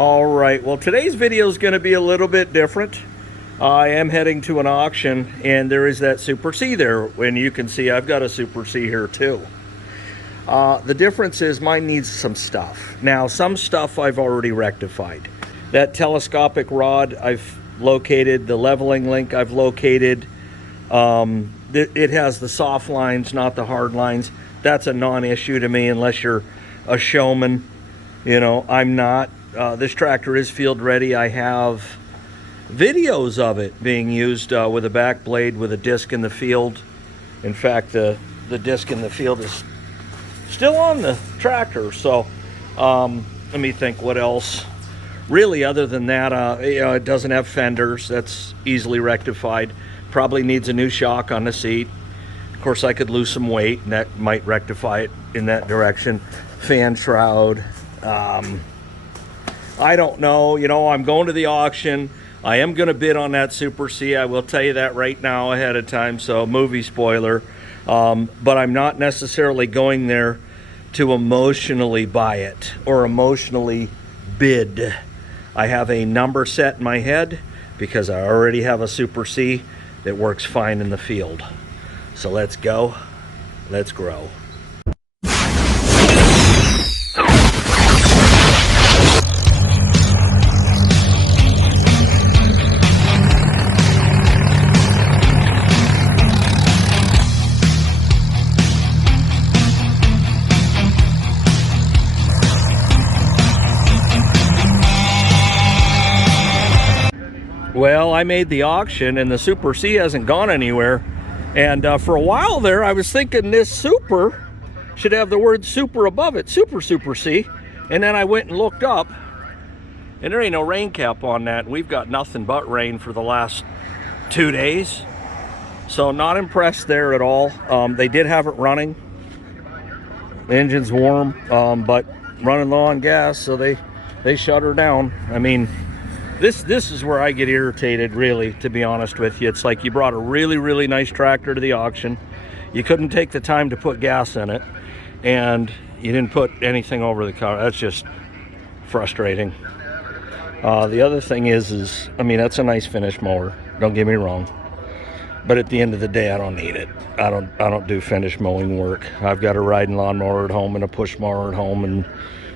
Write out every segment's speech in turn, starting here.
All right, well, today's video is going to be a little bit different. I am heading to an auction, and there is that Super C there. And you can see I've got a Super C here too. The difference is mine needs some stuff. Now, some stuff I've already rectified. That telescopic rod I've located, the leveling link I've located. It has the soft lines, not the hard lines. That's a non-issue to me unless you're a showman. You know, I'm not. This tractor is field ready. I have videos of it being used with a back blade with a disc in the field. In fact, the disc in the field is still on the tractor. So let me think what else. Really, other than that, it doesn't have fenders. That's easily rectified. Probably needs a new shock on the seat. Of course, I could lose some weight, and that might rectify it in that direction. Fan shroud. I don't know. You know, I'm going to the auction. I am going to bid on that Super C. I will tell you that right now ahead of time, so movie spoiler. But I'm not necessarily going there to emotionally buy it or emotionally bid. I have a number set in my head because I already have a Super C that works fine in the field. So let's go. Let's grow. Well, I made the auction and the Super C hasn't gone anywhere. And for a while there, I was thinking this Super should have the word Super above it, Super C. And then I went and looked up, and there ain't no rain cap on that. We've got nothing but rain for the last 2 days. So not impressed there at all. They did have it running. The engine's warm, but running low on gas, so they shut her down. I mean, This is where I get irritated, really, to be honest with you. It's like you brought a really, really nice tractor to the auction. You couldn't take the time to put gas in it, and you didn't put anything over the car. That's just frustrating. The other thing is, I mean, that's a nice finish mower. Don't get me wrong. But at the end of the day, I don't need it. I don't do finish mowing work. I've got a riding lawnmower at home and a push mower at home and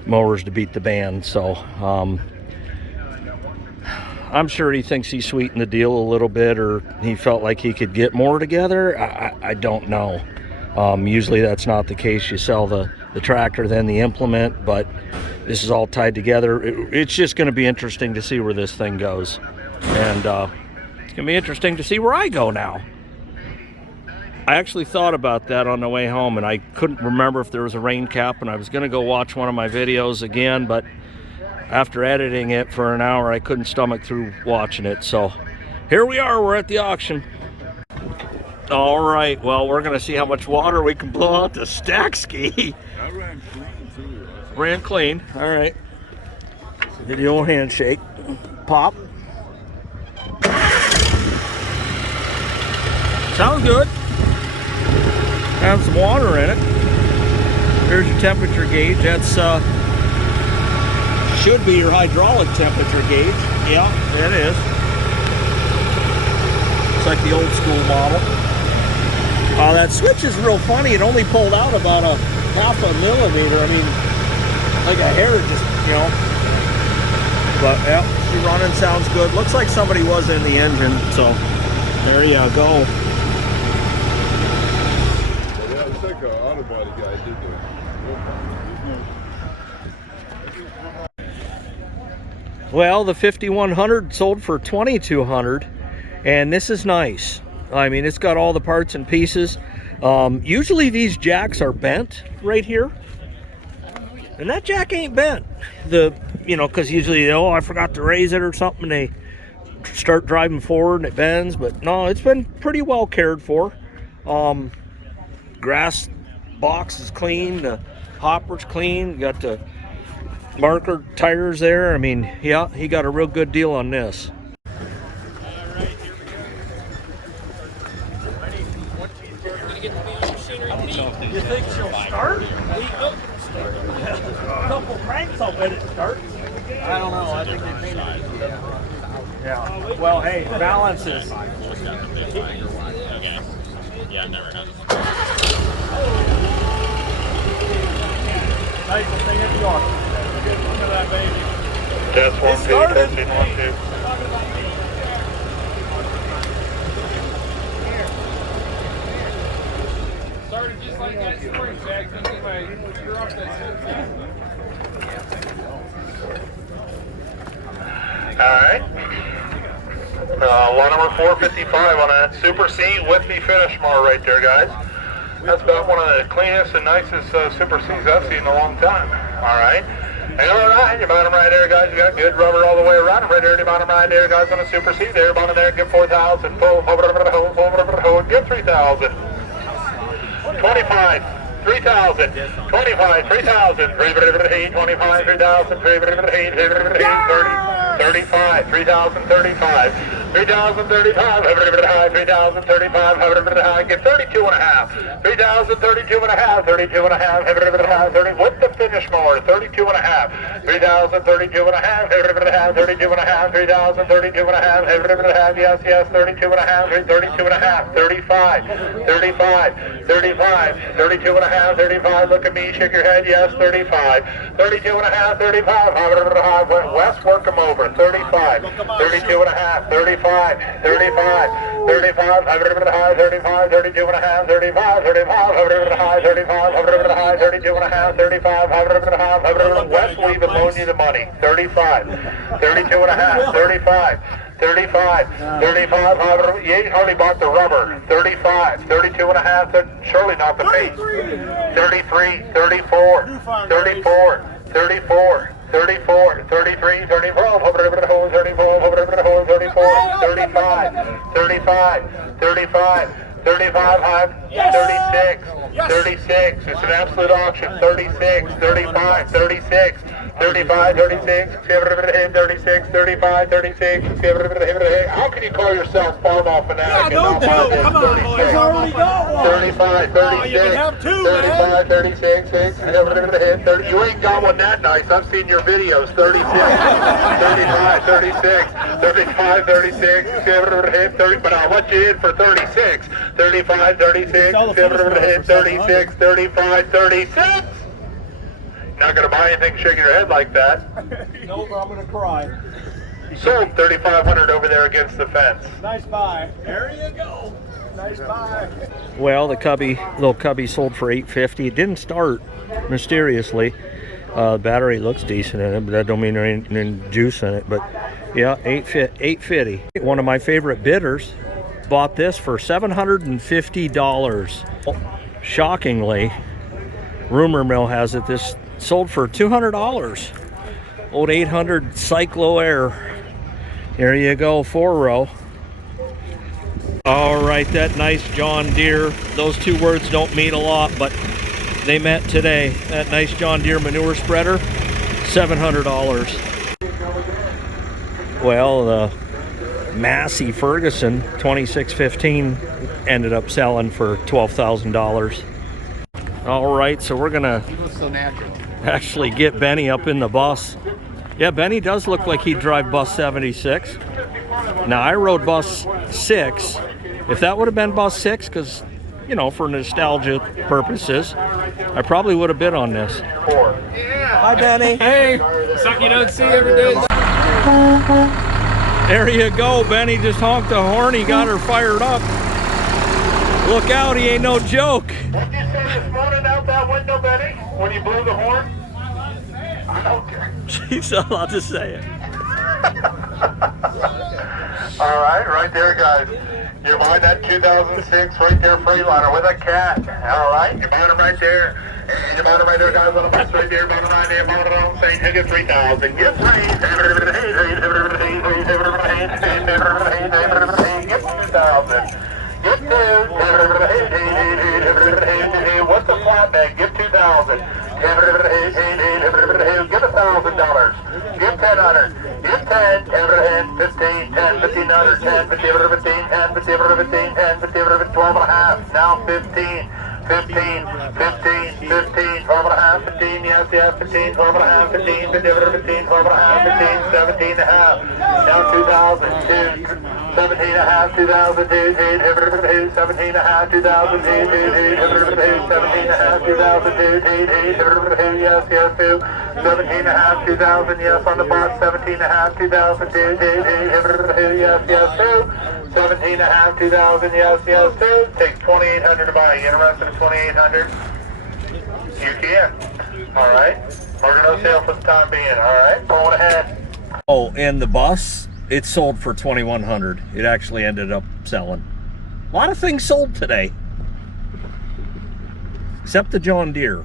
mowers to beat the band. So, I'm sure he thinks he sweetened the deal a little bit, or he felt like he could get more together. I don't know. Usually that's not the case. You sell the tractor, then the implement, but this is all tied together. It's just going to be interesting to see where this thing goes. And it's going to be interesting to see where I go now. I actually thought about that on the way home, and I couldn't remember if there was a rain cap, and I was going to go watch one of my videos again, but after editing it for an hour, I couldn't stomach through watching it. So here we are, we're at the auction. All right, well, we're gonna see how much water we can blow out the stack ski. I ran clean too. Ran clean, all right. Did the old handshake. Pop. Sounds good. Have some water in it. There's your temperature gauge. That's should be your hydraulic temperature gauge. Yeah, it is. It's like the old school model. That switch is real funny. It only pulled out about a half a millimeter. I mean, like a hair, just, you know. But yeah, she running, sounds good. Looks like somebody was in the engine. So there you go. Yeah, it's like an auto body guy did that. Well, the 5100 sold for 2200, and this is nice. I mean, it's got all the parts and pieces. Usually these jacks are bent right here, and that jack ain't bent. You know, because usually, oh, I forgot to raise it or something, they start driving forward and it bends. But no, it's been pretty well cared for. Grass box is clean, the hopper's clean, got the marker tires there. I mean, yeah, he got a real good deal on this. You think she'll start? A couple cranks, I'll bet it starts. I don't know. I think they painted it. Yeah. Well, hey, balances. Okay. Yeah, never had it. Nice thing at the auction. Look at that baby. Test 1, 2, testing 1, 2. Started just like that spring, Jack. You're off that Alright. Lot number 455 on that Super C with the finish mar right there, guys. That's about one of the cleanest and nicest Super Cs I've seen in a long time. Alright. And alright, your bottom right there, guys. You got good rubber all the way around. Right there, your bottom right there, guys, on a Super C there. Bottom there, give 4,000. Pull over the hole, give 3,000. 25. 3,000, 25, 3,000, 25, 3,000, 35, 3,035, 3,035, 3,035, get 32 and a half, 3,032 and a half, 32 and a half, 30, with the finish mower, 32 and a half, 3,032 and a half, 32 and a half, 3,032 and a half, yes, yes, 32 and a half, 32 and a half, 35, 35, 35, 32 and a half, 35, look at me, shake your head, yes, 35, 32 and a half, 35, West, work them over, 35, 32 and a half, 35, 35, 35, 35, 32 and a half, 35, 35, 35, 32 and a half, 35, West will even loan you the money, 35, 32 and a half, 35, 35, 35, you already bought the rubber, 35, 32 and a half, surely not the paint, 33, 34, 34, 34, 34, 33, 34, 34, 34, 35, 35, 35, 35, 36, 36, it's an absolute auction, 36, 35, 36, 35, 36, 36, 35, 36, how can you call yourself Farmall fanatic? Yeah, no doubt. Come on, boys. I already got one. 35, 36, you can have two, 35, 36, 30. You ain't got one that nice. I've seen your videos. 36, 35, 36, 35, 36, 30. But I'll let you in for 36, 35, 36, 36, 35, 36. Not going to buy anything shaking your head like that. Nope, I'm going to cry. Sold 3,500 over there against the fence. Nice buy. There you go. Nice buy. Well, the little cubby sold for $850. It didn't start mysteriously. Battery looks decent in it, but that don't mean there ain't any juice in it. But yeah, $850. One of my favorite bidders bought this for $750. Shockingly, rumor mill has it this sold for $200. Old 800 Cyclo Air. There you go, 4-row. All right, that nice John Deere. Those two words don't mean a lot, but they meant today. That nice John Deere manure spreader, $700. Well, the Massey Ferguson 2615 ended up selling for $12,000. All right, so we're gonna actually get Benny up in the bus. Yeah, Benny does look like he'd drive bus 76. Now, I rode bus 6. If that would have been bus 6, because, you know, for nostalgia purposes, I probably would have bid on this. Hi, Benny. Hey, something you don't see every day. There you go. Benny just honked the horn. He got her fired up. Look out, he ain't no joke. What did you say this morning out that window, Benny, when you blew the horn? Okay. She's not allowed to say it. All right there, guys. You're buying that 2006 right there, Freightliner with a cat. All right, you're buying them right there. And you're buying them right there, guys. Little bus right there, buying them right there, buying them on saying, hey, get 3,000. Get 3,000. Get 2,000. Get 2. What's the flat bag? Get 2,000. Give $1,000. Give 10 Give 10, 15, 10, 1500, 10, 15, 10, 15, 15, 10, 15, 12 and a half. Now 15, 15, 15, 15, 12 and a half, 15, yes, yes, 15, 12 and a half, 15, 15, 15, 12 and a half, 15, 17 and a half, down 2002, 17 and a half, 2002, 17 and a half, 2002, 17 and a half, 2002, yes, yes, 2, 17 and a half, 2000, yes, on the box, 17 and a half, 2002, yes, yes, 2, 17 and a half, 2000, yes, yes, 2, take 2,800 to buy. You interested in 2,800? You can. All right. Order no sale for the time being. All right. Going ahead. Oh, and the bus, it sold for 2,100. It actually ended up selling. A lot of things sold today, except the John Deere.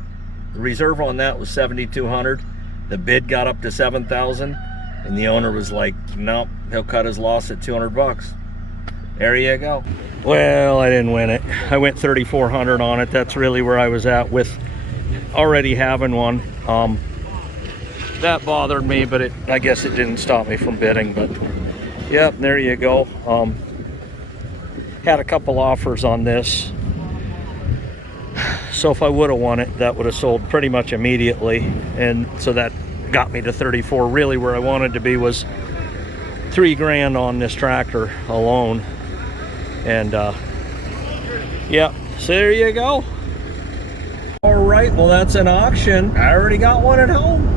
The reserve on that was 7,200. The bid got up to 7,000, and the owner was like, "Nope, he'll cut his loss at 200 bucks." There you go. Well, I didn't win it. I went 3,400 on it. That's really where I was at with already having one. That bothered me, but I guess it didn't stop me from bidding. But yep, there you go. Had a couple offers on this, so if I would have won it, that would have sold pretty much immediately, and so that got me to 34. Really where I wanted to be was $3,000 on this tractor alone. And yeah, so there you go. All right, well, that's an auction. I already got one at home,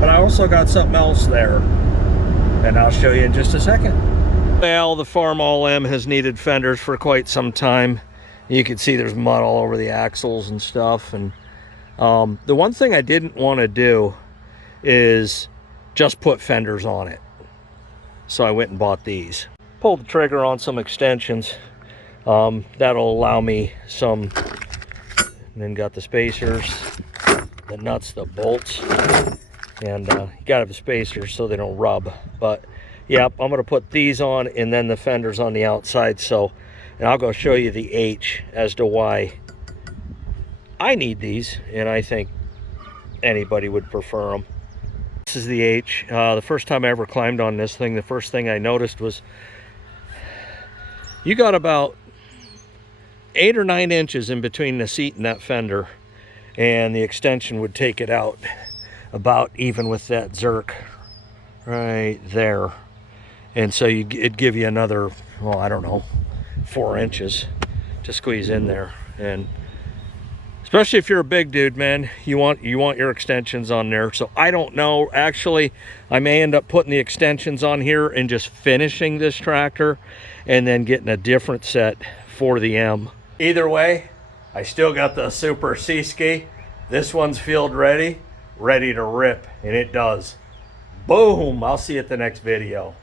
but I also got something else there, and I'll show you in just a second. Well, the Farmall M has needed fenders for quite some time. You can see there's mud all over the axles and stuff. And the one thing I didn't want to do is just put fenders on it, so I went and bought these. Pulled the trigger on some extensions. That'll allow me some, and then got the spacers, the nuts, the bolts, and you gotta have the spacers so they don't rub. But yep, I'm gonna put these on and then the fenders on the outside. So, and I'll go show you the H as to why I need these, and I think anybody would prefer them. This is the H. The first time I ever climbed on this thing, the first thing I noticed was you got about 8 or 9 inches in between the seat and that fender, and the extension would take it out about even with that Zerk right there. And so it'd give you another, well, I don't know, 4 inches to squeeze in there. And especially if you're a big dude, man, you want your extensions on there. So I don't know, actually I may end up putting the extensions on here and just finishing this tractor and then getting a different set for the M. Either way, I still got the Super C ski. This one's field ready to rip, and it does. Boom! I'll see you at the next video.